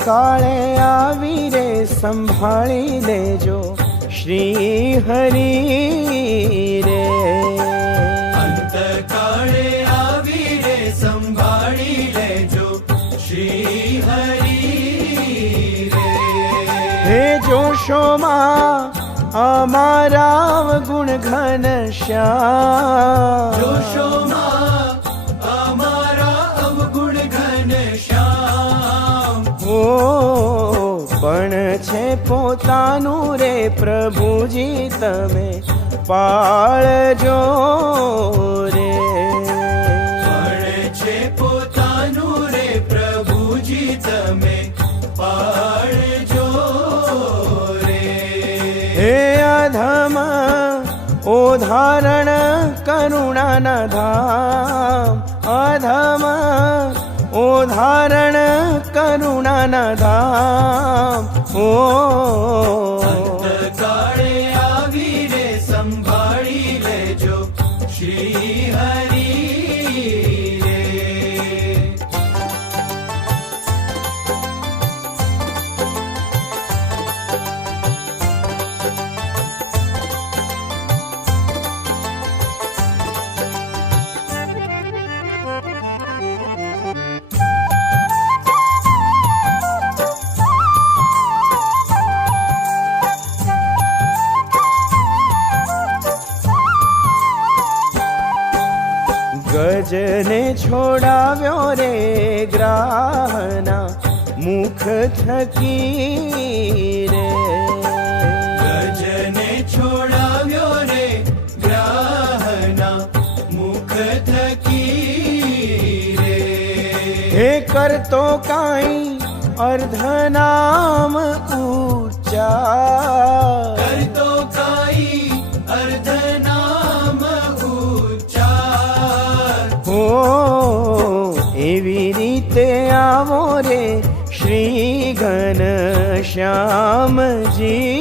કાળે આવી રે સંભાળી લેજો શ્રી હરિ રે. અંતકાળે આવી રે સંભાળી લેજો શ્રી હરિ રે. હે જોશોમાં અમારા ગુણ ઘન શ્યામ, જોશોમાં અમારા અવગુણ ઘન શ્યામ. પણ છે પોતાનું રે પ્રભુજી તમે પાળજો રે. પણ છે પોતાનું રે પ્રભુજી તમે પાળજો રે. હે અધમ ઉદાહરણ કરુણાના ધામ, અધમ ઉદાહરણ કરુણાના ધામ. અંતકાળે આવી રે સંભાળી લેજો શ્રી હરિ રે. ગજને છોડાવ્યો રે ગ્રાહના મુખ થકી રે. ગજને છોડાવ્યો રે ગ્રાહના મુખ થકી રે. હે કરતો કાંઈ અર્ધનામ ઉચ્ચાર, કરતો કાઈ અર્ધનામ ઉચ્ચાર. એવી રીતે આવો રે શ્રી ઘન શ્યામજી